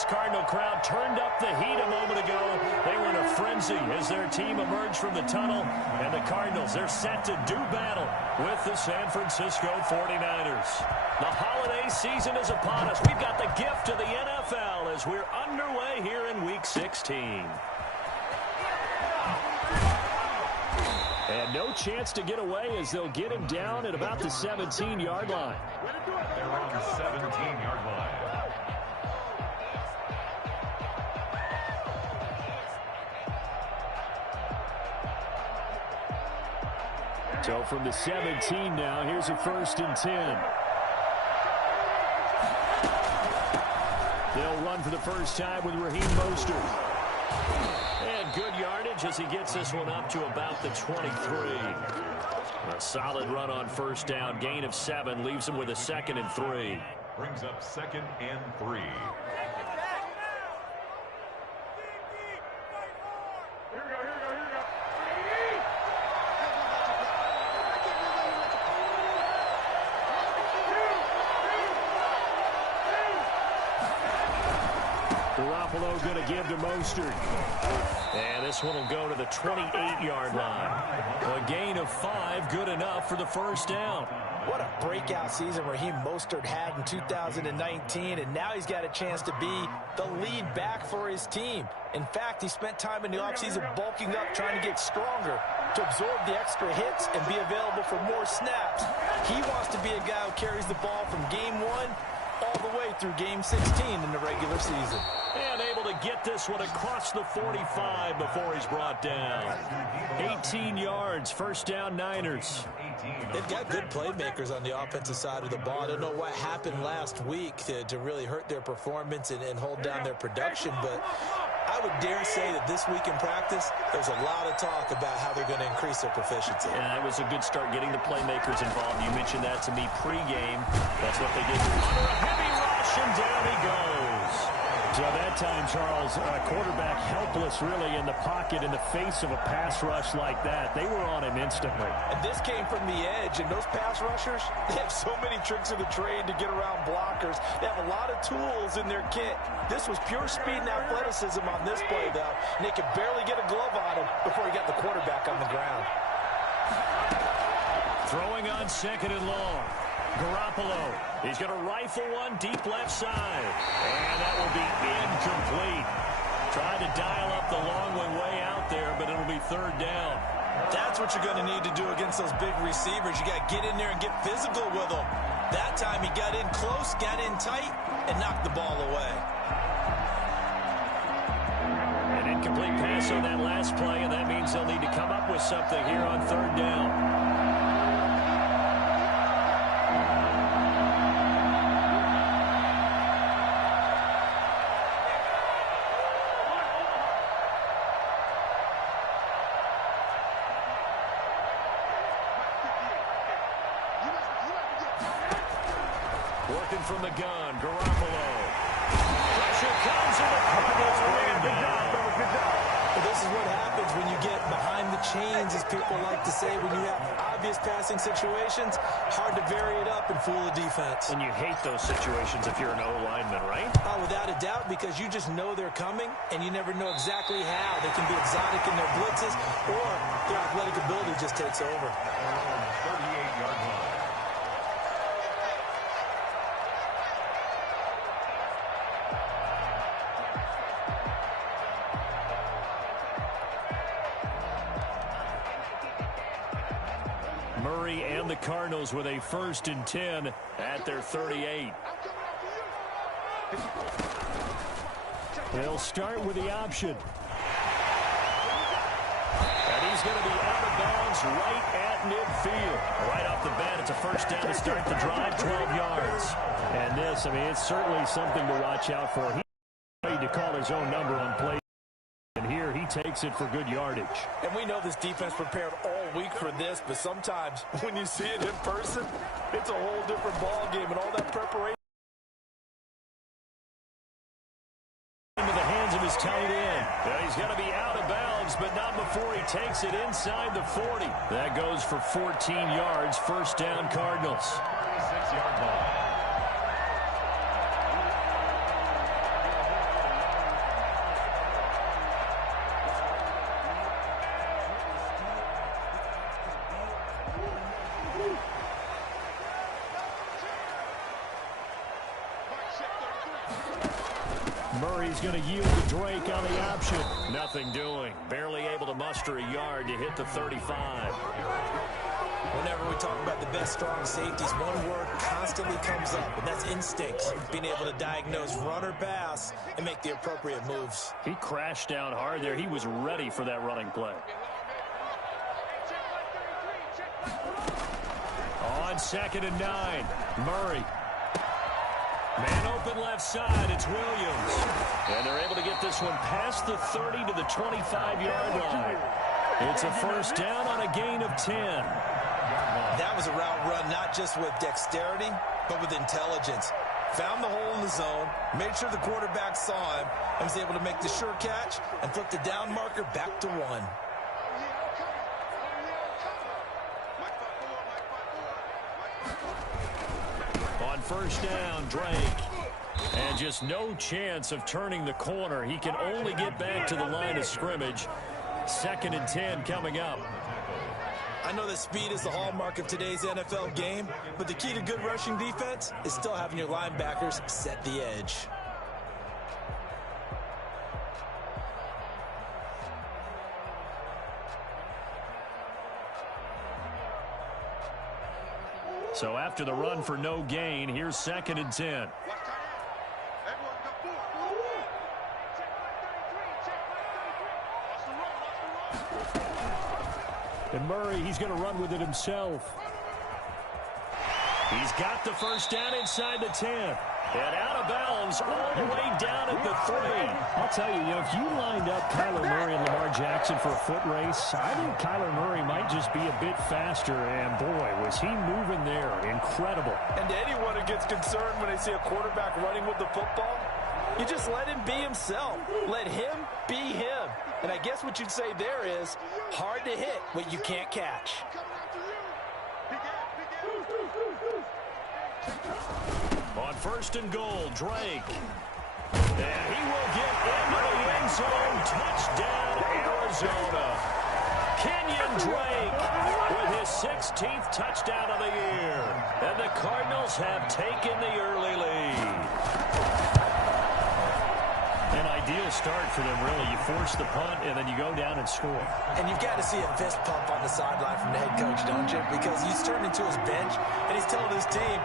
this Cardinal crowd turned up the heat a moment ago. They were in a frenzy as their team emerged from the tunnel. And the Cardinals, they're set to do battle with the San Francisco 49ers. The holiday season is upon us. We've got the gift of the NFL as we're underway here in Week 16. And no chance to get away as they'll get him down at about the 17-yard line. They're on the 17-yard line. So from the 17 now, here's a 1st and 10. They'll run for the first time with Raheem Mostert. And good yardage as he gets this one up to about the 23. A solid run on 1st down. Gain of 7 leaves him with a 2nd and 3. Brings up 2nd and 3. Garoppolo going to give to Mostert. And this one will go to the 28-yard line. A gain of 5, good enough for the 1st down. What a breakout season Raheem Mostert had in 2019, and now he's got a chance to be the lead back for his team. In fact, he spent time in the offseason bulking up, trying to get stronger to absorb the extra hits and be available for more snaps. He wants to be a guy who carries the ball from game 1 all the way through game 16 in the regular season. And able to get this one across the 45 before he's brought down. 18 yards, 1st down Niners. They've got good playmakers on the offensive side of the ball. I don't know what happened last week to really hurt their performance and hold down their production, but I would dare say that this week in practice, there's a lot of talk about how they're going to increase their proficiency. Yeah, it was a good start getting the playmakers involved. You mentioned that to me pregame. That's what they did. Under a heavy rush, and down he goes. So that time, Charles, quarterback helpless really in the pocket in the face of a pass rush like that. They were on him instantly. And this came from the edge, and those pass rushers, they have so many tricks of the trade to get around blockers. They have a lot of tools in their kit. This was pure speed and athleticism on this play, though, and they could barely get a glove on him before he got the quarterback on the ground. Throwing on 2nd and long. Garoppolo, he's going to rifle one deep left side. And that will be incomplete. Tried to dial up the long one way out there, but it'll be 3rd down. That's what you're going to need to do against those big receivers. You got to get in there and get physical with them. That time he got in close, got in tight, and knocked the ball away. An incomplete pass on that last play, and that means they'll need to come up with something here on 3rd down. Working from the gun, Garoppolo. Pressure comes, and the Cardinals bring him down. Well, this is what happens when you get behind the chains, as people like to say, when you have obvious passing situations. Hard to vary it up and fool the defense. And you hate those situations if you're an O-lineman, right? Without a doubt, because you just know they're coming, and you never know exactly how. They can be exotic in their blitzes, or their athletic ability just takes over. 38-yard line. Murray and the Cardinals with a 1st and 10 at their 38. They'll start with the option. And he's going to be out of bounds right at midfield. Right off the bat, it's a 1st down to start the drive, 12 yards. And this, I mean, it's certainly something to watch out for. He's ready to call his own number on play. And here he takes it for good yardage. And we know this defense prepared all week for this, but sometimes when you see it in person, it's a whole different ball game, and all that preparation into the hands of his tight end. Yeah, he's got to be out of bounds, but not before he takes it inside the 40. That goes for 14 yards, 1st down Cardinals. 36-yard line. Murray's going to yield to Drake on the option. Nothing doing. Barely able to muster a yard to hit the 35. Whenever we talk about the best strong safeties, one word constantly comes up, and that's instincts. Being able to diagnose run or pass and make the appropriate moves. He crashed down hard there. He was ready for that running play. On 2nd and 9, Murray. Man open left side, it's Williams. And they're able to get this one past the 30 to the 25-yard line. It's a first down on a gain of 10. That was a route run not just with dexterity, but with intelligence. Found the hole in the zone, made sure the quarterback saw him, and was able to make the sure catch and flip the down marker back to 1. On first down, Drake. And just no chance of turning the corner. He can only get back to the line of scrimmage. 2nd and 10 coming up. I know that speed is the hallmark of today's NFL game, but the key to good rushing defense is still having your linebackers set the edge. So after the run for no gain, here's 2nd and 10. And Murray, he's going to run with it himself. He's got the first down inside the 10. And out of bounds all the way down at the 3. I'll tell you, if you lined up Kyler Murray and Lamar Jackson for a foot race, I think Kyler Murray might just be a bit faster. And, boy, was he moving there. Incredible. And to anyone who gets concerned when they see a quarterback running with the football, you just let him be himself. Let him be him. And I guess what you'd say there is hard to hit what you can't catch. On 1st and goal, Drake. And he will get into the end zone. Touchdown, Arizona. Kenyon Drake with his 16th touchdown of the year. And the Cardinals have taken the early lead. An ideal start for them, really. You force the punt, and then you go down and score. And you've got to see a fist pump on the sideline from the head coach, don't you? Because he's turned into his bench, and he's telling his team,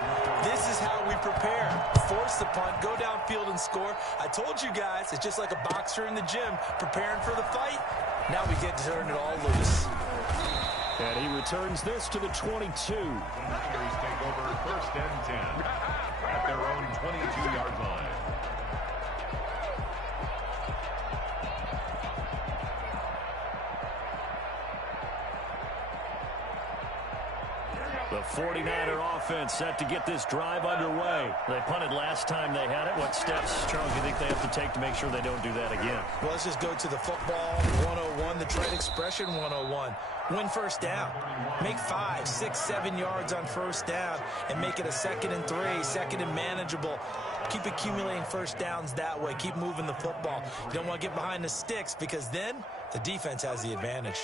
this is how we prepare. Force the punt, go downfield and score. I told you guys, it's just like a boxer in the gym preparing for the fight. Now we get to turn it all loose. And he returns this to the 22. Niners take over 1st and 10 at their own 22-yard line. The 49er offense set to get this drive underway. They punted last time they had it. What steps, Charles, do you think they have to take to make sure they don't do that again? Well, let's just go to the football 101, the trade expression 101. Win first down. Make 5, 6, 7 yards on first down and make it a 2nd and 3, 2nd and manageable. Keep accumulating first downs that way. Keep moving the football. You don't want to get behind the sticks because then the defense has the advantage.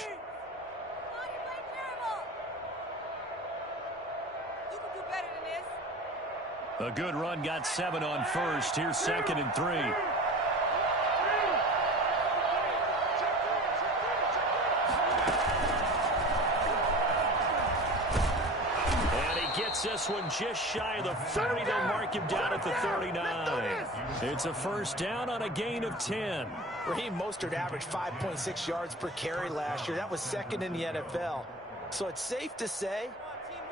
A good run, got 7 on first. Here's 2nd and 3. And he gets this one just shy of the 30. They'll mark him down at the 39. It's a first down on a gain of 10. Raheem Mostert averaged 5.6 yards per carry last year. That was 2nd in the NFL. So it's safe to say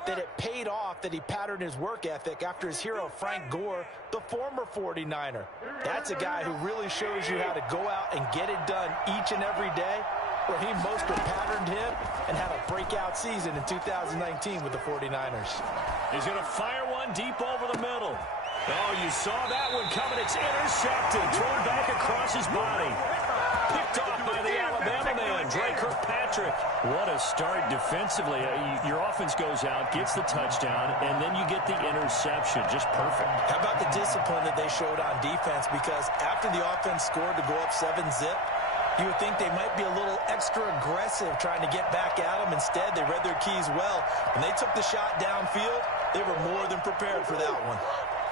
that it paid off that he patterned his work ethic after his hero Frank Gore, the former 49er. That's a guy who really shows you how to go out and get it done each and every day. Raheem Mostert patterned him and had a breakout season in 2019 with the 49ers. He's going to fire one deep over the middle. Oh, you saw that one coming. It's intercepted. Thrown back across his body. Picked off by the Alabama man, Drake Kirkpatrick. What a start defensively. Your offense goes out, gets the touchdown, and then you get the interception. Just perfect. How about the discipline that they showed on defense? Because after the offense scored to go up 7-zip, you would think they might be a little extra aggressive trying to get back at them. Instead, they read their keys well. When they took the shot downfield, they were more than prepared for that one.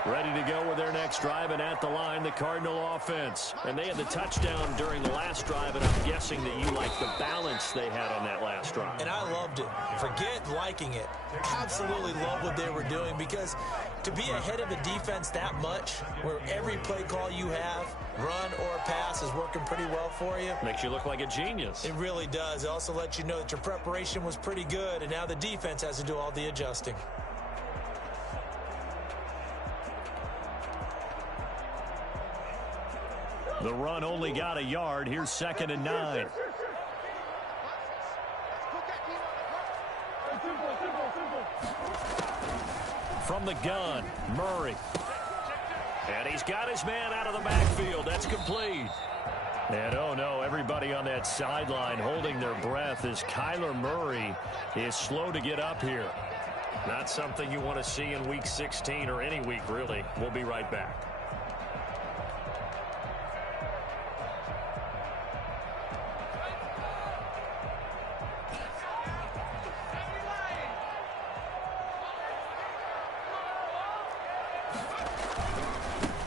Ready to go with their next drive, and at the line, the Cardinal offense. And they had the touchdown during the last drive, and I'm guessing that you like the balance they had on that last drive. And I loved it. Forget liking it. Absolutely love what they were doing, because to be ahead of a defense that much, where every play call you have, run or pass, is working pretty well for you. Makes you look like a genius. It really does. It also lets you know that your preparation was pretty good, and now the defense has to do all the adjusting. The run only got a yard. Here's 2nd and 9. From the gun, Murray. And he's got his man out of the backfield. That's complete. And oh no, everybody on that sideline holding their breath as Kyler Murray is slow to get up here. Not something you want to see in Week 16 or any week, really. We'll be right back.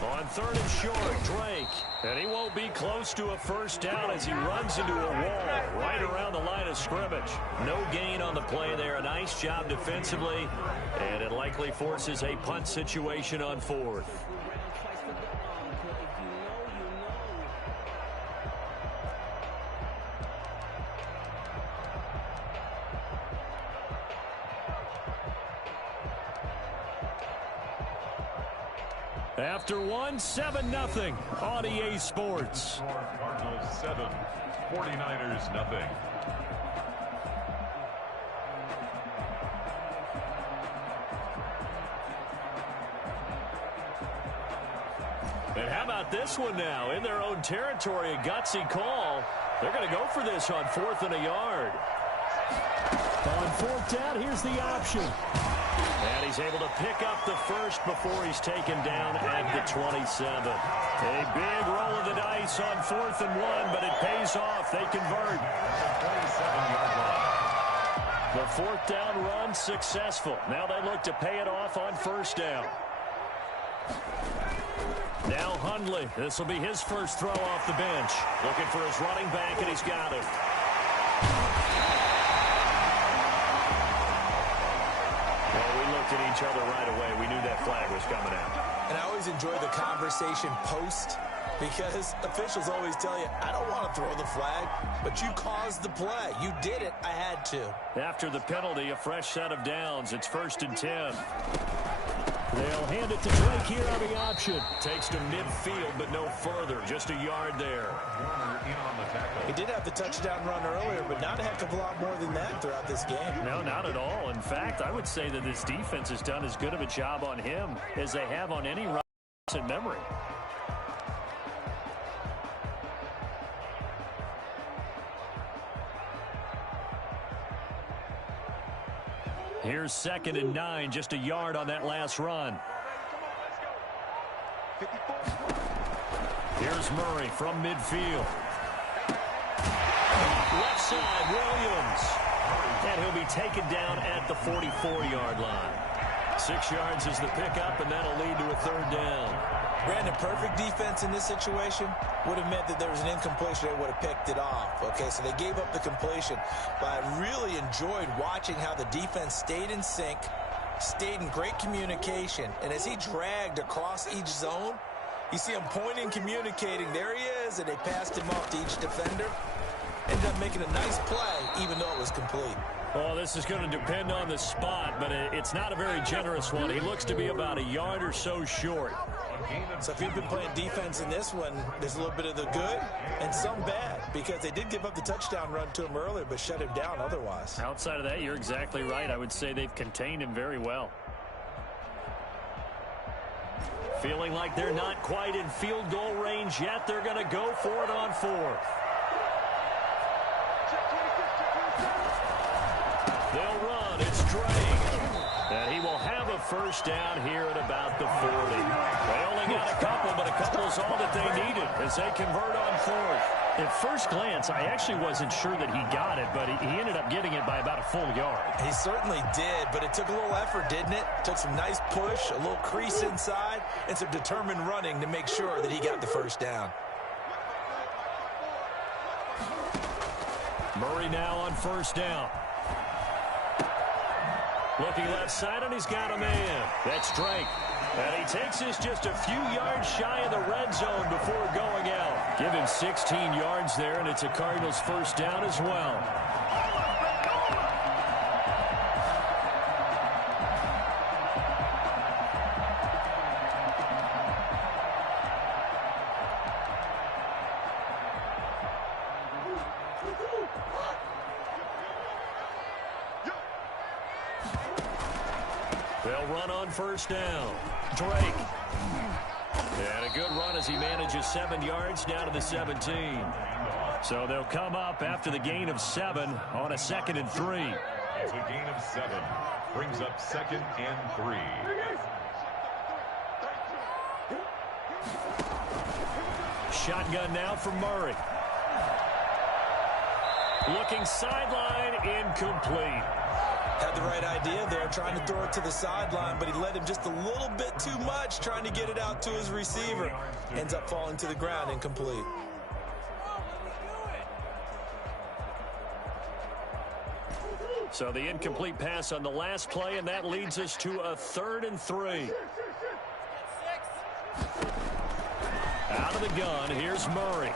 On 3rd and short, Drake. And he won't be close to a first down as he runs into a wall right around the line of scrimmage. No gain on the play there. A nice job defensively. And it likely forces a punt situation on 4th. After 1, 7-0 on EA Sports. Cardinals 7, 49ers nothing. And how about this one now? In their own territory, a gutsy call. They're going to go for this on 4th and a yard. On 4th down, here's the option. And he's able to pick up the first before he's taken down at the 27. A big roll of the dice on 4th and 1, but it pays off. They convert. 27-yard line. The 4th down run successful. Now they look to pay it off on 1st down. Now Hundley. This will be his first throw off the bench. Looking for his running back, and he's got it. At each other right away. We knew that flag was coming out. And I always enjoy the conversation post, because officials always tell you, I don't want to throw the flag, but you caused the play. You did it. I had to. After the penalty, a fresh set of downs. It's 1st and 10. They'll hand it to Drake here on the option. Takes to midfield, but no further. Just a yard there. Warner in on the tackle. He did have the touchdown run earlier, but not a heck of a lot more than that throughout this game. No, not at all. In fact, I would say that this defense has done as good of a job on him as they have on any run in memory. Here's 2nd and 9, just a yard on that last run. Here's Murray from midfield. Left side, Williams. And he'll be taken down at the 44-yard line. 6 yards is the pickup, and that'll lead to a 3rd down. Brandon, perfect defense in this situation would have meant that there was an incompletion. They would have picked it off. Okay, so they gave up the completion. But I really enjoyed watching how the defense stayed in sync, stayed in great communication. And as he dragged across each zone, you see him pointing, communicating. There he is, and they passed him off to each defender. Ended up making a nice play, even though it was complete. Well, this is going to depend on the spot, but it's not a very generous one. He looks to be about a yard or so short. So if you've been playing defense in this one, there's a little bit of the good and some bad, because they did give up the touchdown run to him earlier, but shut him down otherwise. Outside of that, you're exactly right. I would say they've contained him very well. Feeling like they're not quite in field goal range yet. They're going to go for it on 4th. They'll run. It's Drake. And he will have a first down here at about the 40. They only got a couple, but a couple is all that they needed as they convert on 4th. At first glance, I actually wasn't sure that he got it, but he ended up getting it by about a full yard. He certainly did, but it took a little effort, didn't it? Took some nice push, a little crease inside, and some determined running to make sure that he got the first down. Murray now on first down. Looking left side, and he's got a man. That's Drake. And he takes us just a few yards shy of the red zone before going out. Give him 16 yards there, and it's a Cardinals first down as well. They'll run on first down. Drake. And a good run as he manages 7 yards down to the 17. So they'll come up after the gain of 7 on a 2nd and 3. It's a gain of 7. Brings up 2nd and 3. Shotgun now for Murray. Looking sideline, incomplete. Had the right idea there, trying to throw it to the sideline, but he led him just a little bit too much, trying to get it out to his receiver. Ends up falling to the ground, incomplete. So the incomplete pass on the last play, and that leads us to a 3rd and 3. Out of the gun, here's Murray.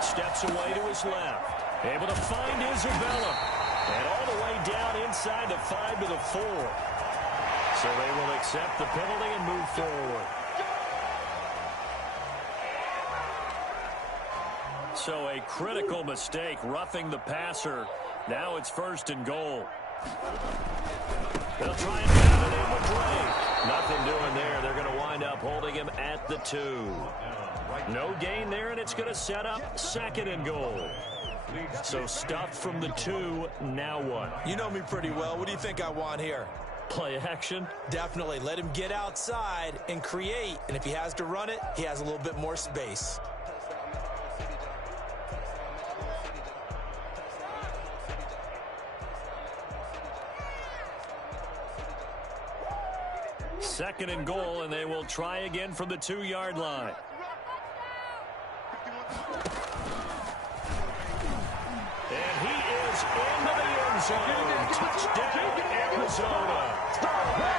Steps away to his left. Able to find Isabella. And all the way down inside the 5 to the 4. So they will accept the penalty and move forward. So a critical mistake, roughing the passer. Now it's 1st and goal. They'll try and pound it in with Drake. Nothing doing there. They're going to wind up holding him at the 2. No gain there, and it's going to set up 2nd and goal. So stuffed from the 2, now what? You know me pretty well. What do you think I want here? Play action? Definitely. Let him get outside and create. And if he has to run it, he has a little bit more space. Second and goal, and they will try again from the 2-yard line. And he is into the end zone. Touchdown, Arizona.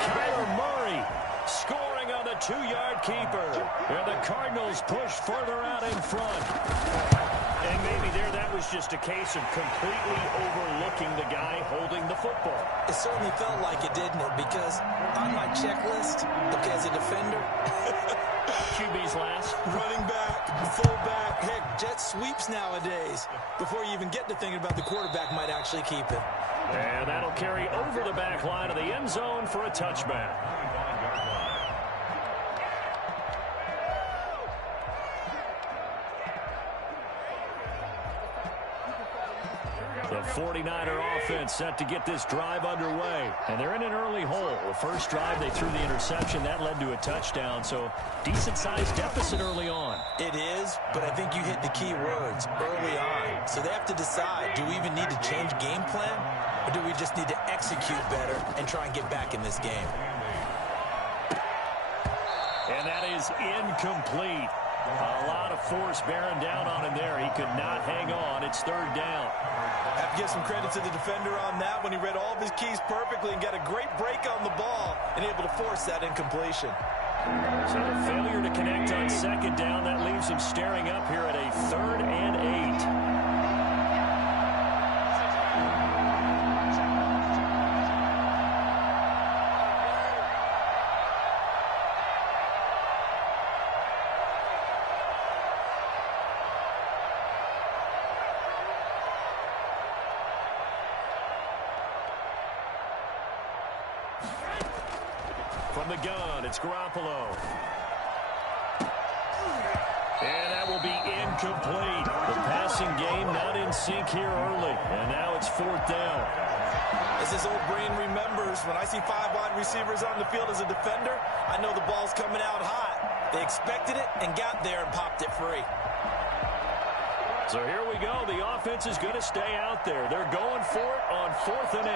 Kyler Murray scoring on the 2-yard keeper. And the Cardinals push further out in front. And maybe there that was just a case of completely overlooking the guy holding the football. It certainly felt like it, didn't it? Because on my checklist, okay, as a defender, QB's last. running back, fullback, heck, jet sweeps nowadays. Before you even get to thinking about the quarterback might actually keep it. And that'll carry over the back line of the end zone for a touchback. The 49er offense set to get this drive underway. And they're in an early hole. The first drive, they threw the interception. That led to a touchdown. So decent-sized deficit early on. It is, but I think you hit the key words early on. So they have to decide, do we even need to change game plan? Or do we just need to execute better and try and get back in this game? And that is incomplete. A lot of force bearing down on him there. He could not hang on. It's 3rd down. Have to give some credit to the defender on that when he read all of his keys perfectly and got a great break on the ball and able to force that incompletion. So the failure to connect on 2nd down, that leaves him staring up here at a 3rd and 8. From the gun, it's Garoppolo. And that will be incomplete. The passing game not in sync here early. And now it's 4th down. As his old brain remembers, when I see 5 wide receivers on the field as a defender, I know the ball's coming out hot. They expected it and got there and popped it free. So here we go. The offense is going to stay out there. They're going for it on 4th and 8.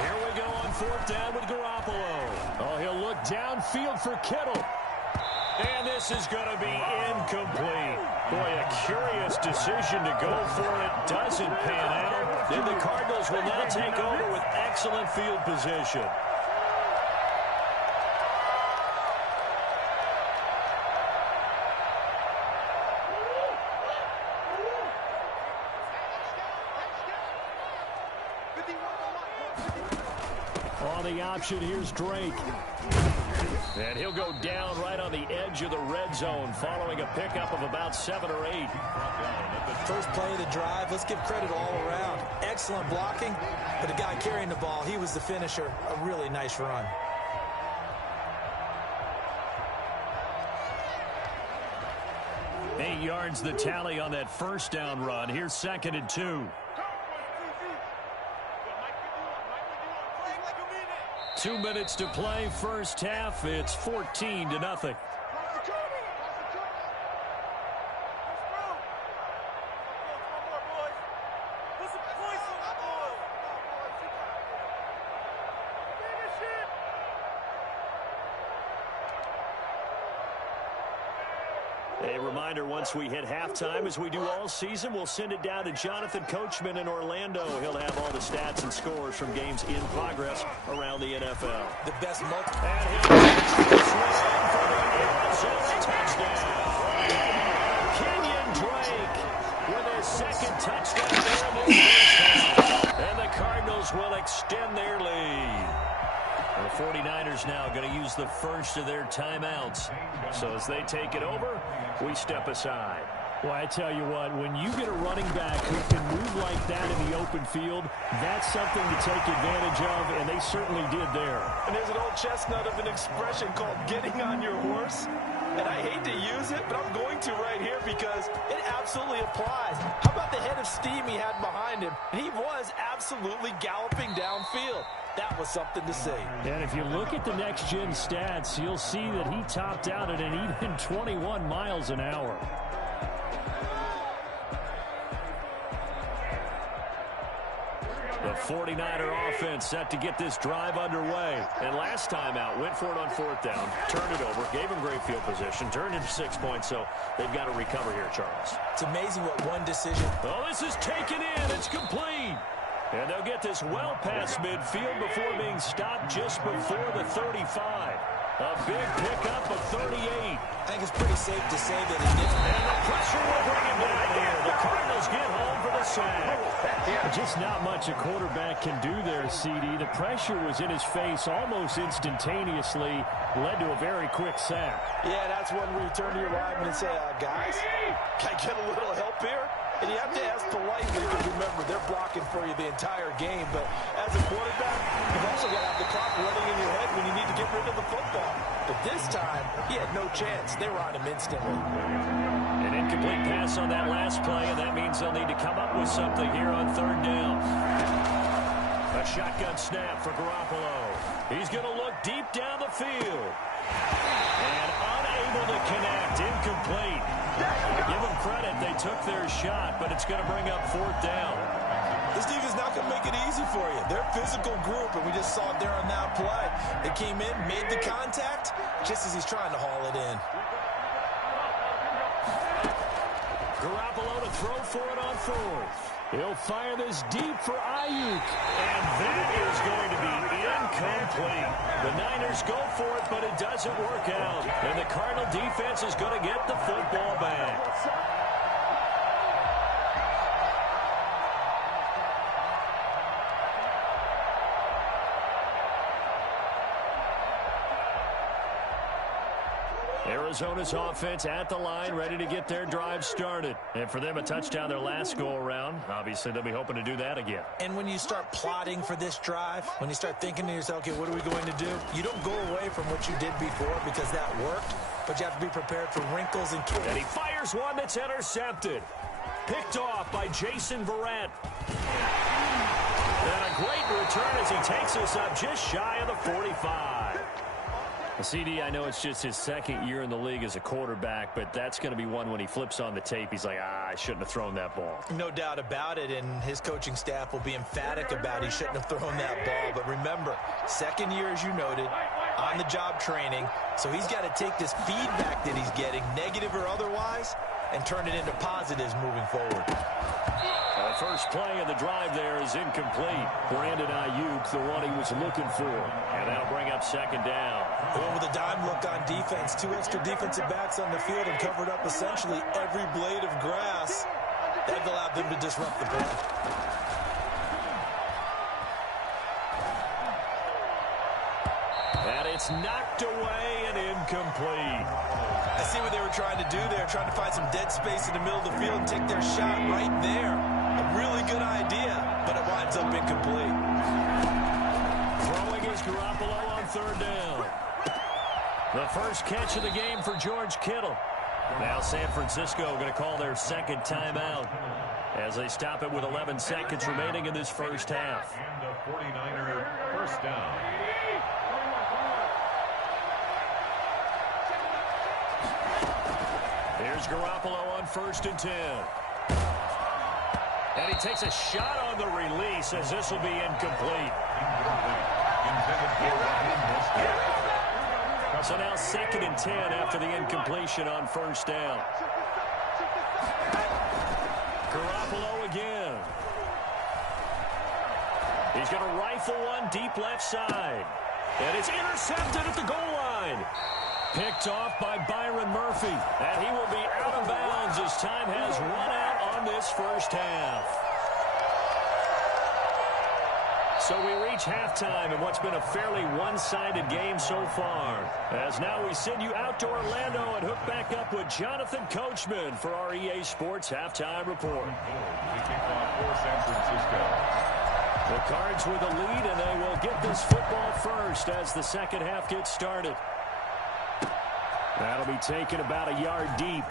Here we go on 4th down with Garoppolo. Oh, he'll look downfield for Kittle. And this is going to be incomplete. Boy, a curious decision to go for it. Doesn't pan out. Then the Cardinals will now take over with excellent field position. On the option, here's Drake. And he'll go down right on the edge of the red zone following a pickup of about 7 or 8. First play of the drive, let's give credit all around. Excellent blocking, but the guy carrying the ball, he was the finisher. A really nice run. Eight yards the tally on that first down run. Here's 2nd and 2. 2 minutes to play, first half. It's 14-0. A reminder, once we hit halftime, as we do all season, we'll send it down to Jonathan Coachman in Orlando. He'll have all the stats and scores from games in progress around the NFL. The best multi. And he'll catch this one for the Arizona touchdown. Kenyon Drake with his 2nd touchdown there in this first half. And the Cardinals will extend their lead. The 49ers now going to use the first of their timeouts. So as they take it over, we step aside. Well, I tell you what, when you get a running back who can move like that in the open field, that's something to take advantage of, and they certainly did there. And there's an old chestnut of an expression called getting on your horse. And I hate to use it, but I'm going to right here because it absolutely applies. How about the head of steam he had behind him? And he was absolutely galloping downfield. That was something to see. And if you look at the next-gen stats, you'll see that he topped out at an even 21 miles an hour. The 49er offense set to get this drive underway. And last time out, went for it on 4th down, turned it over, gave him great field position, turned into 6 points, so they've got to recover here, Charles. It's amazing what one decision. Oh, this is taken in. It's complete. And they'll get this well past midfield before being stopped just before the 35. A big pickup of 38. I think it's pretty safe to say that he didn't. And the pressure will bring him down here. The Cardinals get home for the sack. Just not much a quarterback can do there, CD. The pressure was in his face almost instantaneously, led to a very quick sack. Yeah, that's when we turn to your lineman and say, guys, can I get a little help here? And you have to ask politely because remember, they're blocking for you the entire game. But as a quarterback, you've also got to have the clock running in your head when you need to get rid of the football. But this time, he had no chance. They were on him instantly. An incomplete pass on that last play, and that means they'll need to come up with something here on 3rd down. A shotgun snap for Garoppolo. He's going to look deep down the field. And unable to connect, incomplete. Give them credit, they took their shot, but it's going to bring up 4th down. This defense not going to make it easy for you. They're a physical group, and we just saw it there on that play. They came in, made the contact, just as he's trying to haul it in. Garoppolo to throw for it on 4th. He'll fire this deep for Ayuk. And that is going to be incomplete. The Niners go for it, but it doesn't work out. And the Cardinal defense is going to get the football back. Arizona's offense at the line, ready to get their drive started. And for them, a touchdown their last go-around. Obviously, they'll be hoping to do that again. And when you start plotting for this drive, when you start thinking to yourself, okay, what are we going to do? You don't go away from what you did before because that worked, but you have to be prepared for wrinkles and twists. And he fires one that's intercepted. Picked off by Jason Verrett. And a great return as he takes us up just shy of the 45. CD, I know it's just his second year in the league as a quarterback, but that's going to be one when he flips on the tape. He's like, I shouldn't have thrown that ball. No doubt about it, and his coaching staff will be emphatic about he shouldn't have thrown that ball. But remember, second year, as you noted, on-the-job training, so he's got to take this feedback that he's getting, negative or otherwise, and turn it into positives moving forward. The first play of the drive there is incomplete. Brandon Ayuk, the one he was looking for. And that'll bring up second down. Well, with a dime look on defense, 2 extra defensive backs on the field and covered up essentially every blade of grass. That allowed them to disrupt the play. And it's knocked away and incomplete. I see what they were trying to do there, trying to find some dead space in the middle of the field and take their shot right there. A really good idea, but it winds up incomplete. Throwing is Garoppolo on third down. The first catch of the game for George Kittle. Now San Francisco going to call their second timeout as they stop it with 11 seconds remaining in this first half. And a 49er first down. Here's Garoppolo on 1st and 10. And he takes a shot on the release as this will be incomplete. So now 2nd and 10 after the incompletion on 1st down. Garoppolo again. He's going to rifle one deep left side. And it's intercepted at the goal line. Picked off by Byron Murphy. And he will be out of bounds as time has run out on this first half. So we reach halftime in what's been a fairly one-sided game so far. As now we send you out to Orlando and hook back up with Jonathan Coachman for our EA Sports Halftime Report. Kicking off for San Francisco. The Cards with the lead, and they will get this football first as the second half gets started. That'll be taken about a yard deep.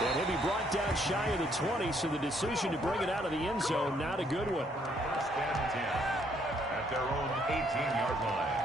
And he'll be brought down shy of the 20, so the decision to bring it out of the end zone, not a good one. 1st and 10 at their own 18-yard line.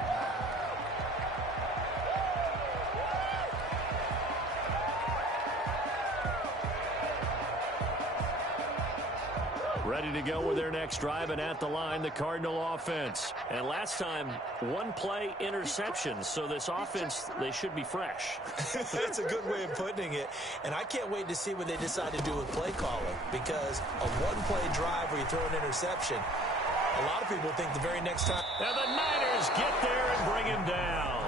Ready to go with their next drive, and at the line, the Cardinal offense. And last time, one play interception, so this offense, they should be fresh. That's a good way of putting it. And I can't wait to see what they decide to do with play calling, because a one-play drive where you throw an interception, a lot of people think the very next time. And the Niners get there and bring him down.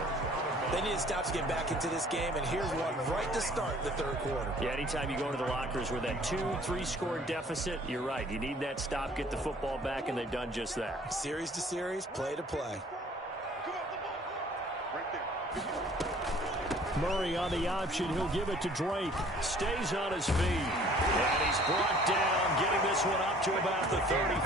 They need to stop to get back into this game, and here's one right to start the third quarter. Yeah, anytime you go into the lockers with that 2-3 deficit, you're right. You need that stop, get the football back, and they've done just that. Series to series, play to play. Murray on the option. He'll give it to Drake. Stays on his feet. And he's brought down, getting this one up to about the 35.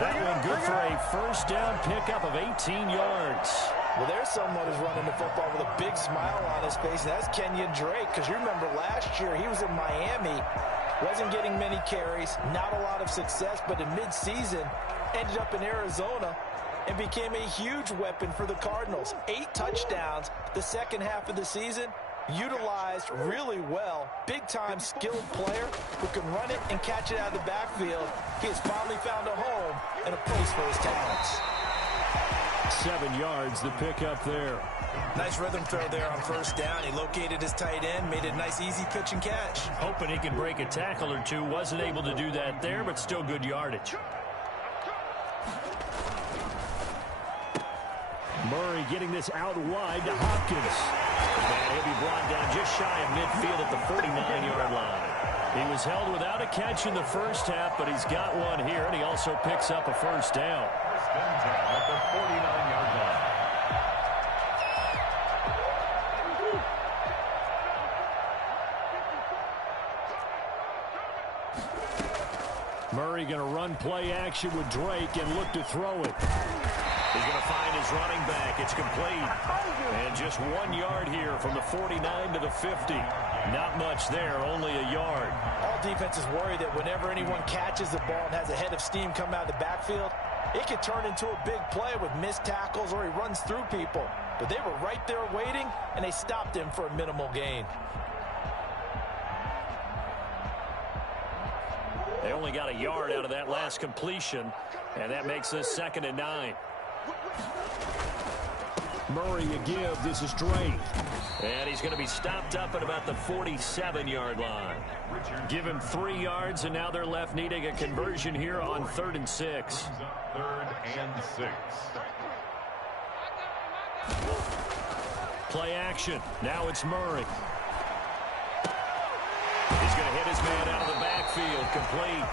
That one good for a first down pickup of 18 yards. Well, there's someone who's running the football with a big smile on his face, and that's Kenyon Drake, because you remember last year he was in Miami, wasn't getting many carries, not a lot of success, but in midseason ended up in Arizona and became a huge weapon for the Cardinals. 8 touchdowns the second half of the season, utilized really well. Big-time skilled player who can run it and catch it out of the backfield. He has finally found a home and a place for his talents. 7 yards, the pickup there. Nice rhythm throw there on first down. He located his tight end, made it a nice easy pitch and catch. Hoping he could break a tackle or two. Wasn't able to do that there, but still good yardage. Murray getting this out wide to Hopkins. And he'll be brought down just shy of midfield at the 49-yard line. He was held without a catch in the first half, but he's got one here, and he also picks up a first down. 1st and 10 at the 49-yard line. Murray going to run play action with Drake and look to throw it. He's going to find his running back. It's complete. And just 1 yard here from the 49 to the 50. Not much there, only a yard. All defenses worry that whenever anyone catches the ball and has a head of steam come out of the backfield, It could turn into a big play with missed tackles or he runs through people. But they were right there waiting, and they stopped him for a minimal gain. They only got a yard out of that last completion, and that makes this 2nd and 9. Murray a give. This is Drake. And he's going to be stopped up at about the 47-yard line. Give him 3 yards, and now they're left needing a conversion here on 3rd and 6. 3rd and 6. Play action. Now it's Murray. He's going to hit his man out of the backfield. Complete.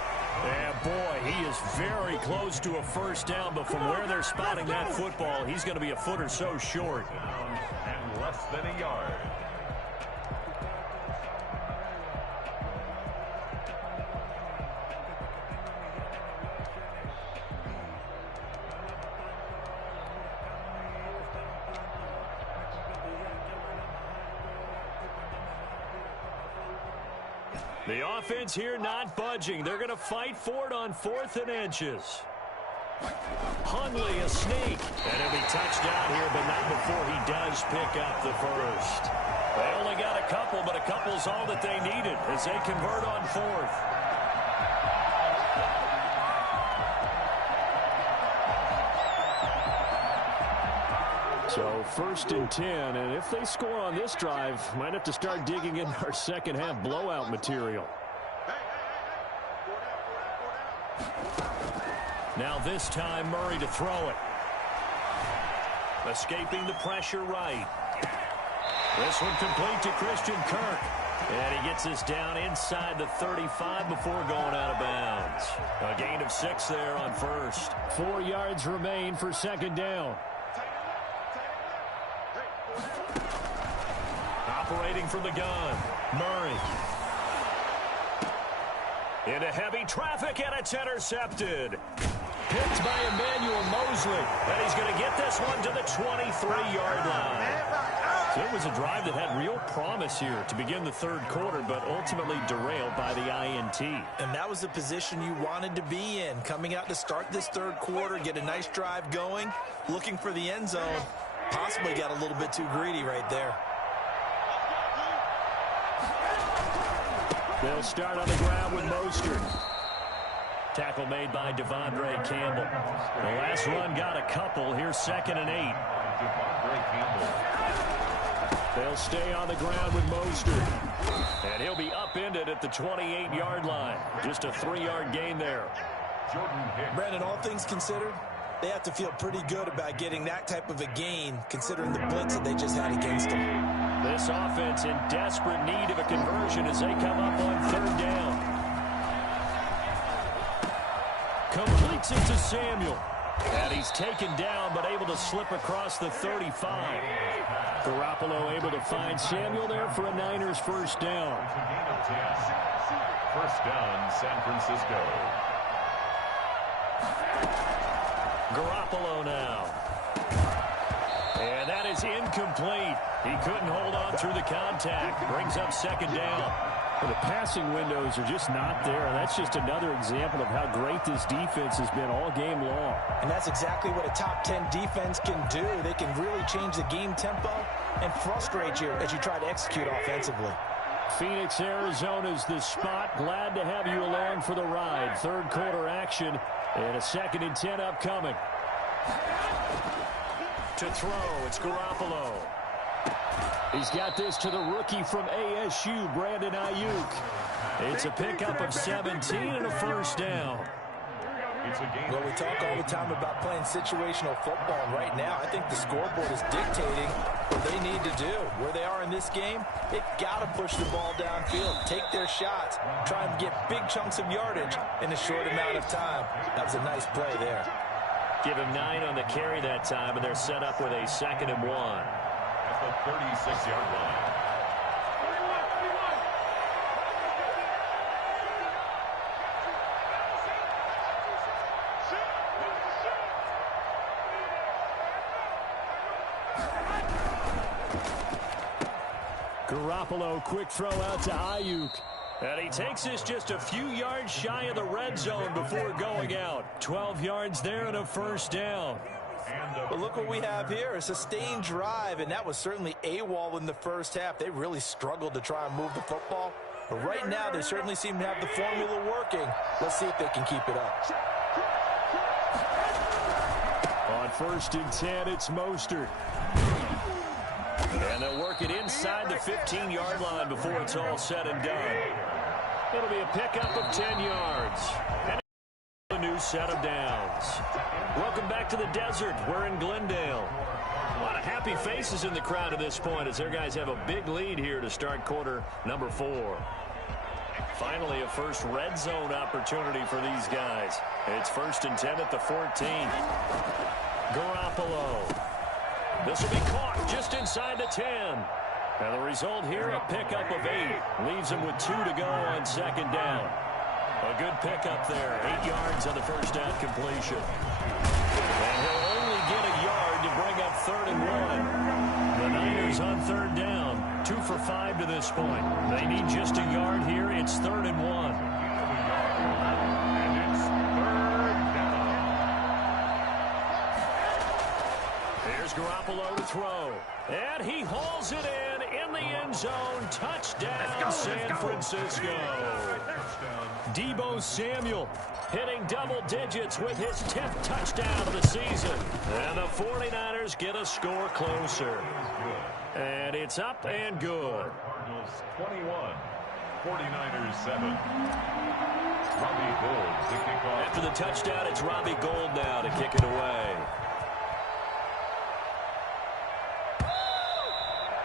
And boy, he is very close to a first down, but from where they're spotting that football, he's going to be a foot or so short. And less than a yard. The offense here not budging. They're going to fight for it on 4th and inches. Hundley a sneak. And he'll be touched down here, but not before he does pick up the first. They only got a couple, but a couple's all that they needed as they convert on 4th. So 1st and 10, and if they score on this drive, might have to start digging in our second half blowout material. Now this time Murray to throw it. Escaping the pressure right. This one complete to Christian Kirk. And he gets this down inside the 35 before going out of bounds. A gain of 6 there on 1st. 4 yards remain for 2nd down. Operating from the gun, Murray. Into heavy traffic, and it's intercepted. Picked by Emmanuel Mosley. And he's going to get this one to the 23-yard line. So it was a drive that had real promise here to begin the 3rd quarter, but ultimately derailed by the INT. And that was the position you wanted to be in. Coming out to start this 3rd quarter, get a nice drive going, looking for the end zone. Possibly got a little bit too greedy right there. They'll start on the ground with Mostert. Tackle made by Devondre Campbell. The last run got a couple. Here's 2nd and 8. Devondre Campbell. They'll stay on the ground with Mostert. And he'll be upended at the 28-yard line. Just a 3-yard gain there. Jordan Hicks. Brandon, all things considered, they have to feel pretty good about getting that type of a gain, considering the blitz that they just had against them. This offense in desperate need of a conversion as they come up on 3rd down. Completes it to Samuel. And he's taken down, but able to slip across the 35. Garoppolo able to find Samuel there for a Niners first down. Gain of 10. First down, San Francisco. Garoppolo now. And that is incomplete. He couldn't hold on through the contact. Brings up 2nd down. Well, the passing windows are just not there. That's just another example of how great this defense has been all game long. And that's exactly what a top 10 defense can do. They can really change the game tempo and frustrate you as you try to execute offensively. Phoenix, Arizona's the spot. Glad to have you along for the ride. 3rd quarter action and a 2nd and 10 upcoming. To throw, it's Garoppolo. He's got this to the rookie from ASU, Brandon Ayuk. It's a pickup of 17 and a first down. Well, we talk all the time about playing situational football, and right now I think the scoreboard is dictating what they need to do. Where they are in this game, they've got to push the ball downfield, take their shots, try and get big chunks of yardage in a short amount of time. That was a nice play there. Give him 9 on the carry that time, and they're set up with a 2nd and 1. At the 36-yard line. Garoppolo, quick throw out to Ayuk. And he takes this just a few yards shy of the red zone before going out. 12 yards there and a first down. But look what we have here, a sustained drive, and that was certainly AWOL in the first half. They really struggled to try and move the football. But right now, they certainly seem to have the formula working. Let's see if they can keep it up. On 1st and 10, it's Mostert. And they'll work it inside the 15-yard line before it's all said and done. It'll be a pickup of 10 yards. And a new set of downs. Welcome back to the desert. We're in Glendale. A lot of happy faces in the crowd at this point as their guys have a big lead here to start quarter number 4. Finally, a first red zone opportunity for these guys. It's 1st and 10 at the 14. Garoppolo. This will be caught just inside the 10. And the result here, a pickup of 8. Leaves him with 2 to go on 2nd down. A good pickup there. 8 yards on the first down completion. And he'll only get a yard to bring up 3rd and 1. The Niners on 3rd down. 2 for 5 to this point. They need just a yard here. It's 3rd and 1. And it's 3rd down. Here's Garoppolo to throw. And he hauls it in the end zone. Touchdown, San Francisco. Deebo Samuel hitting double digits with his 10th touchdown of the season. And the 49ers get a score closer. And it's up and good. Cardinals 21, 49ers 7. Robbie Gould to kick off. After the touchdown, it's Robbie Gould now to kick it away.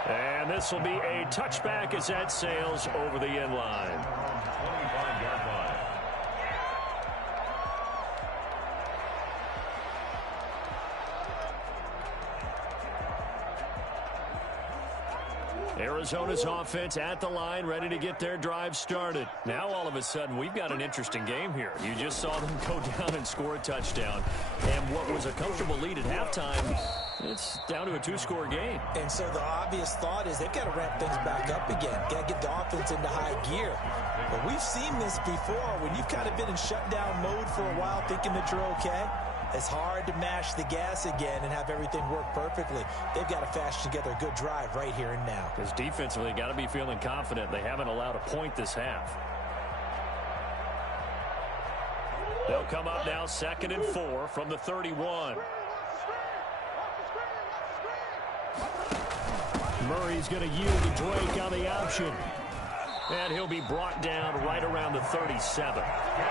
And this will be a touchback as that sails over the end line. 25-yard line. Arizona's offense at the line, ready to get their drive started. Now, all of a sudden, we've got an interesting game here. You just saw them go down and score a touchdown. And what was a comfortable lead at halftime, it's down to a 2-score game. And so the obvious thought is they've got to ramp things back up again. Got to get the offense into high gear. But we've seen this before. When you've kind of been in shutdown mode for a while thinking that you're okay, it's hard to mash the gas again and have everything work perfectly. They've got to fashion together a good drive right here and now. Because defensively, got to be feeling confident. They haven't allowed a point this half. They'll come up now 2nd and 4 from the 31. Murray's going to yield to Drake on the option. And he'll be brought down right around the 37.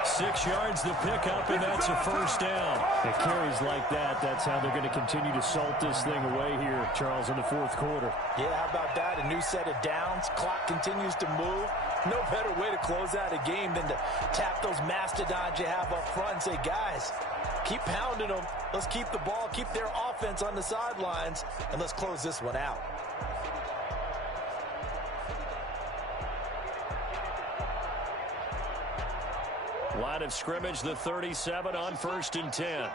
6 yards the pickup, and that's a first down. It carries like that. That's how they're going to continue to salt this thing away here, Charles, in the 4th quarter. Yeah, how about that? A new set of downs. Clock continues to move. No better way to close out a game than to tap those mastodons you have up front and say, guys, keep pounding them. Let's keep the ball, keep their offense on the sidelines, and let's close this one out. Line of scrimmage, the 37 on 1st and 10.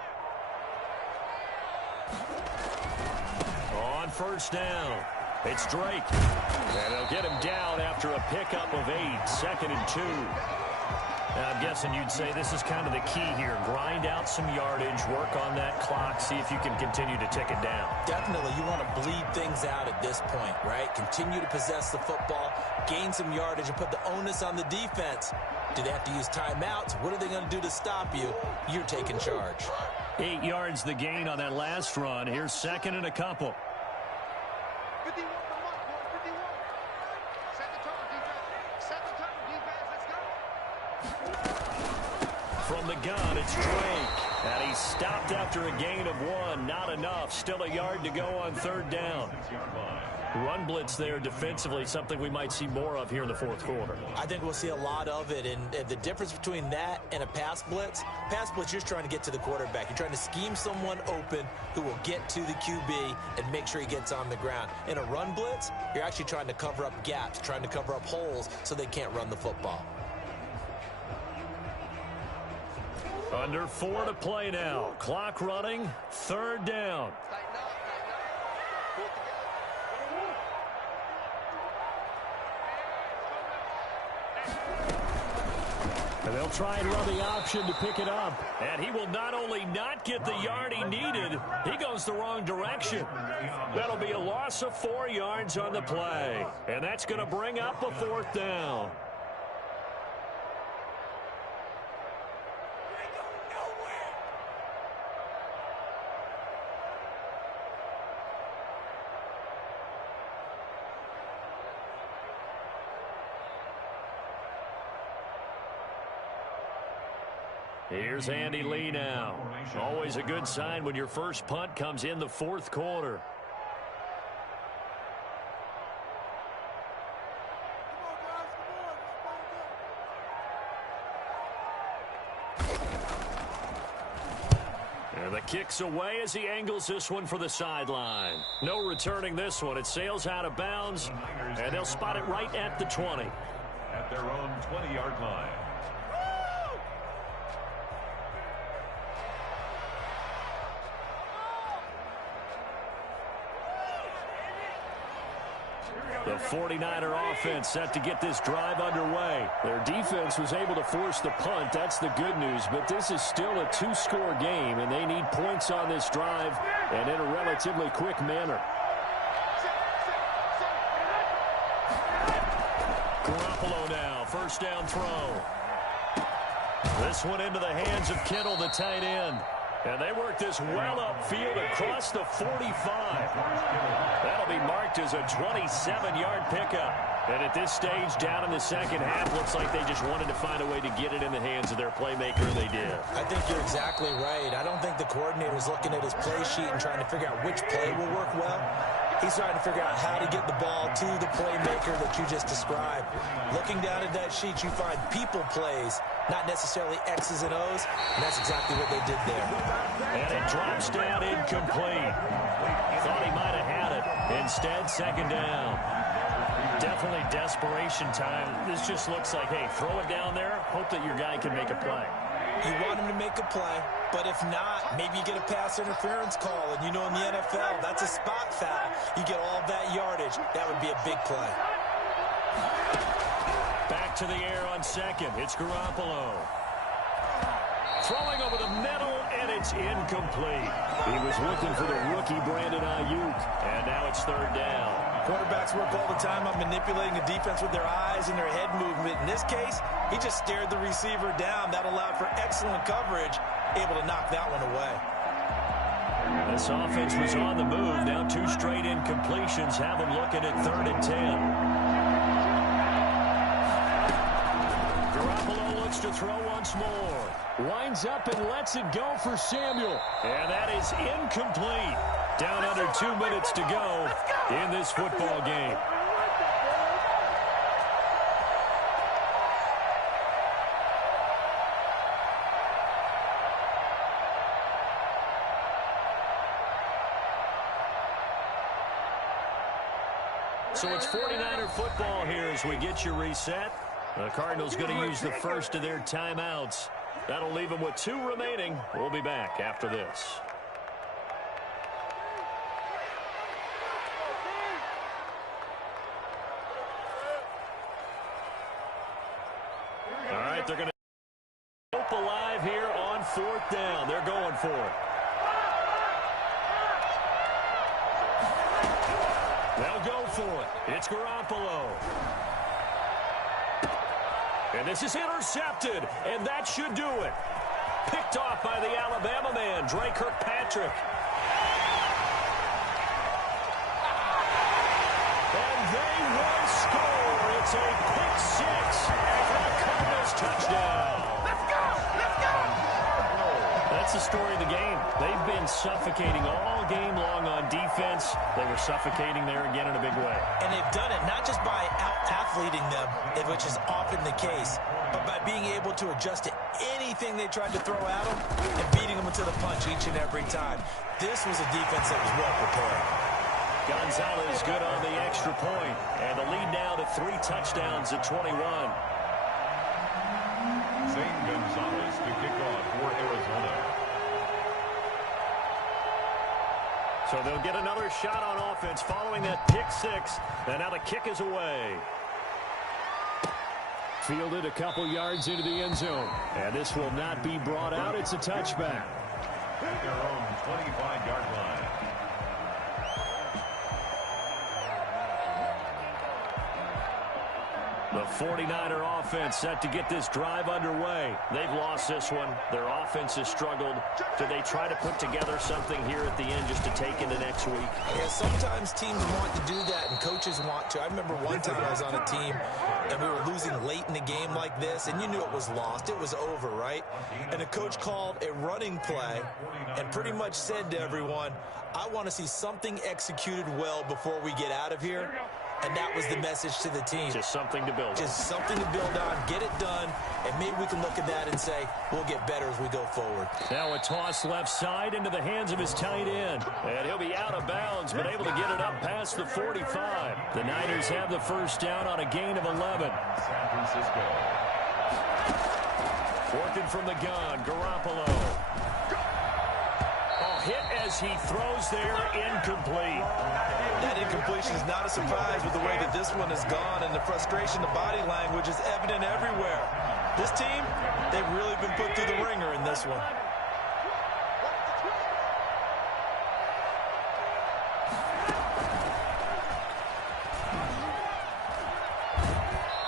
On 1st down, it's Drake. And they'll get him down after a pickup of 8, 2nd and 2. Now, I'm guessing you'd say this is kind of the key here. Grind out some yardage, work on that clock, see if you can continue to tick it down. Definitely, you want to bleed things out at this point, right? Continue to possess the football, gain some yardage, and put the onus on the defense. Do they have to use timeouts? What are they going to do to stop you? You're taking charge. 8 yards the gain on that last run. Here's 2nd and a couple. 51 to 1, 51. Set the tone, defense. Set the tone, defense. Let's go. From the gun, it's Drake. And he's stopped after a gain of 1. Not enough. Still a yard to go on 3rd down. Run blitz there defensively, something we might see more of here in the 4th quarter. I think we'll see a lot of it, and the difference between that and a pass blitz, you're just trying to get to the quarterback. You're trying to scheme someone open who will get to the QB and make sure he gets on the ground. In a run blitz, you're actually trying to cover up gaps, trying to cover up holes so they can't run the football. Under 4 to play now. Clock running, 3rd down. And they'll try and run the option to pick it up. And he will not only not get the yard he needed, he goes the wrong direction. That'll be a loss of 4 yards on the play. And that's going to bring up a 4th down. Here's Andy Lee now. Always a good sign when your first punt comes in the 4th quarter. And the kick's away as he angles this one for the sideline. No returning this one. It sails out of bounds, and they'll spot it right at the 20. At their own 20-yard line. The 49er offense set to get this drive underway. Their defense was able to force the punt. That's the good news. But this is still a 2-score game, and they need points on this drive and in a relatively quick manner. Garoppolo now, first down throw. This one into the hands of Kittle, the tight end. And they work this well upfield across the 45. That'll be marked as a 27-yard pickup. And at this stage, down in the second half, looks like they just wanted to find a way to get it in the hands of their playmaker, and they did. I think you're exactly right. I don't think the coordinator's looking at his play sheet and trying to figure out which play will work well. He's trying to figure out how to get the ball to the playmaker that you just described. Looking down at that sheet, you find people plays, not necessarily X's and O's, and that's exactly what they did there. And it drops down incomplete. Thought he might have had it. Instead, second down. Definitely desperation time. This just looks like, hey, throw it down there, hope that your guy can make a play. You want him to make a play, but if not, maybe you get a pass interference call. And you know in the NFL, that's a spot foul. You get all that yardage. That would be a big play. Back to the air on second. It's Garoppolo. Throwing over the middle, and it's incomplete. He was looking for the rookie Brandon Ayuk. And now it's third down. Quarterbacks work all the time on manipulating the defense with their eyes and their head movement. In this case, he just stared the receiver down. That allowed for excellent coverage, able to knock that one away. This offense was on the move. Now 2 straight incompletions have them looking at 3rd and 10. Garoppolo looks to throw once more. Winds up and lets it go for Samuel. And that is incomplete. Down under 2 minutes to go in this football game. So it's 49er football here as we get you reset. The Cardinals going to use the first of their timeouts. That'll leave them with 2 remaining. We'll be back after this. All right, they're going to hope alive here on 4th down. They're going for it. They'll go for it. It's Garoppolo. And this is intercepted, and that should do it. Picked off by the Alabama man, Dre Kirkpatrick. And they will score. It's a pick 6 for the Cardinals touchdown. Let's go! Let's go! That's the story of the game. They've been suffocating all game long on defense. They were suffocating there again in a big way. And they've done it not just by out-athleting them, which is often the case, but by being able to adjust to anything they tried to throw at them and beating them into the punch each and every time. This was a defense that was well prepared. Gonzalez good on the extra point, and the lead now to 3 touchdowns at 21. Zane Gonzalez to kick off for Arizona. So they'll get another shot on offense following that pick 6, and now the kick is away. Fielded a couple yards into the end zone. And this will not be brought out. It's a touchback. At their own 25-yard line. The 49er offense set to get this drive underway. They've lost this one. Their offense has struggled. Do they try to put together something here at the end just to take into next week? Yeah, sometimes teams want to do that and coaches want to. I remember one time I was on a team and we were losing late in a game like this, and you knew it was lost. It was over, right? And the coach called a running play and pretty much said to everyone, I want to see something executed well before we get out of here. And that was the message to the team. Just something to build on. Just something to build on, get it done, and maybe we can look at that and say, we'll get better as we go forward. Now a toss left side into the hands of his tight end. And he'll be out of bounds, but able to get it up past the 45. The Niners have the first down on a gain of 11. San Francisco. Working from the gun, Garoppolo. Hit as he throws there, incomplete. That incompletion is not a surprise with the way that this one has gone, and the frustration, the body language is evident everywhere. This team, they've really been put through the ringer in this one.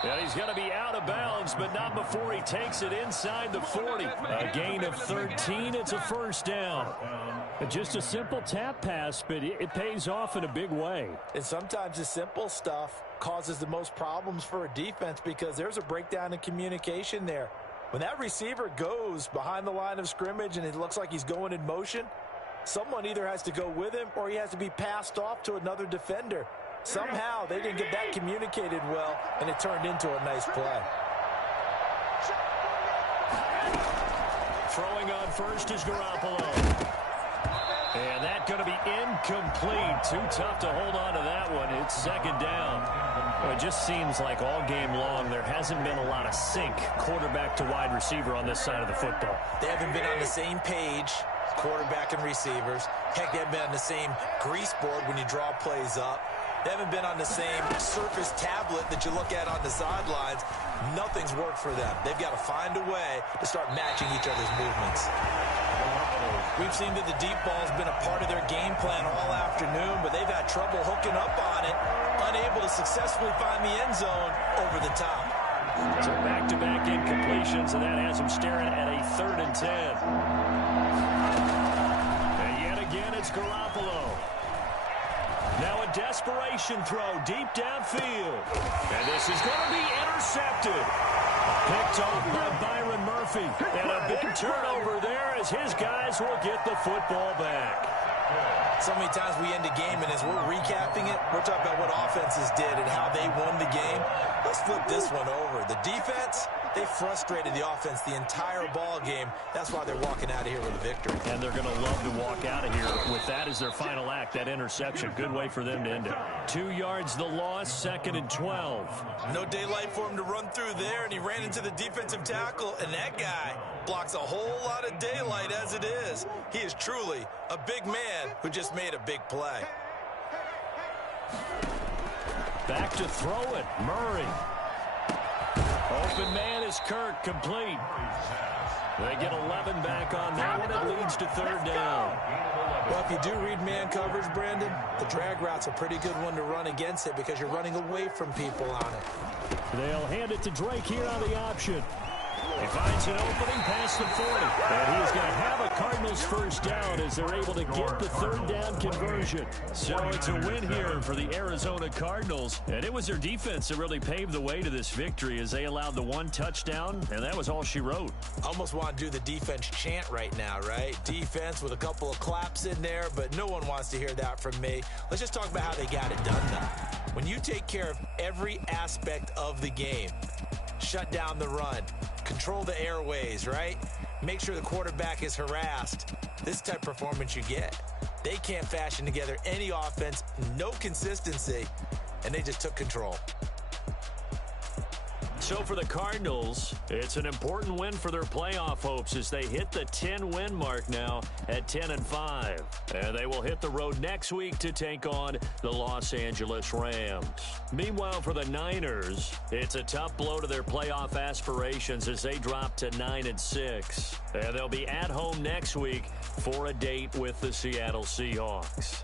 And he's going to be out of bounds, but not before he takes it inside the 40. A gain of 13. It's a first down. Just a simple tap pass, but it pays off in a big way. And sometimes the simple stuff causes the most problems for a defense because there's a breakdown in communication there. When that receiver goes behind the line of scrimmage and it looks like he's going in motion, someone either has to go with him or he has to be passed off to another defender. Somehow they didn't get that communicated well, and it turned into a nice play. Throwing on first is Garoppolo. And that's going to be incomplete. Too tough to hold on to that one. It's second down. Well, it just seems like all game long there hasn't been a lot of sync quarterback to wide receiver on this side of the football. They haven't been on the same page, quarterback and receivers. Heck, they haven't been on the same grease board when you draw plays up. They haven't been on the same Surface tablet that you look at on the sidelines. Nothing's worked for them. They've got to find a way to start matching each other's movements. We've seen that the deep ball's been a part of their game plan all afternoon, but they've had trouble hooking up on it, unable to successfully find the end zone over the top. So back-to-back incompletions, and that has them staring at a 3rd and 10. And yet again, it's Garoppolo. Now a desperation throw deep downfield. And this is going to be intercepted. Picked off by Byron Murphy. And a big turnover there as his guys will get the football back. So many times we end a game, and as we're recapping it, we're talking about what offenses did and how they won the game. Let's flip this one over. The defense, they frustrated the offense the entire ball game. That's why they're walking out of here with a victory. And they're going to love to walk out of here with that as their final act, that interception. Good way for them to end it. 2 yards the loss, 2nd and 12. No daylight for him to run through there, and he ran into the defensive tackle, and that guy blocks a whole lot of daylight as it is. He is truly a big man who just made a big play. Back to throw it, Murray. Open man is Kirk, complete. They get 11 back on that one. It leads to 3rd down. Well, if you do read man coverage, Brandon, the drag route's a pretty good one to run against it because you're running away from people on it. They'll hand it to Drake here on the option. He finds an opening past the 40. And he's going to have a Cardinals first down as they're able to get the 3rd down conversion. So it's a win here for the Arizona Cardinals. And it was their defense that really paved the way to this victory as they allowed the 1 touchdown, and that was all she wrote. Almost want to do the defense chant right now, right? Defense with a couple of claps in there, but no one wants to hear that from me. Let's just talk about how they got it done, though. When you take care of every aspect of the game, shut down the run, control the airways, right? Make sure the quarterback is harassed. This type of performance you get. They can't fashion together any offense, no consistency, and they just took control. So for the Cardinals, it's an important win for their playoff hopes as they hit the 10-win mark now at 10-5. And they will hit the road next week to take on the Los Angeles Rams. Meanwhile, for the Niners, it's a tough blow to their playoff aspirations as they drop to 9-6. And they'll be at home next week for a date with the Seattle Seahawks.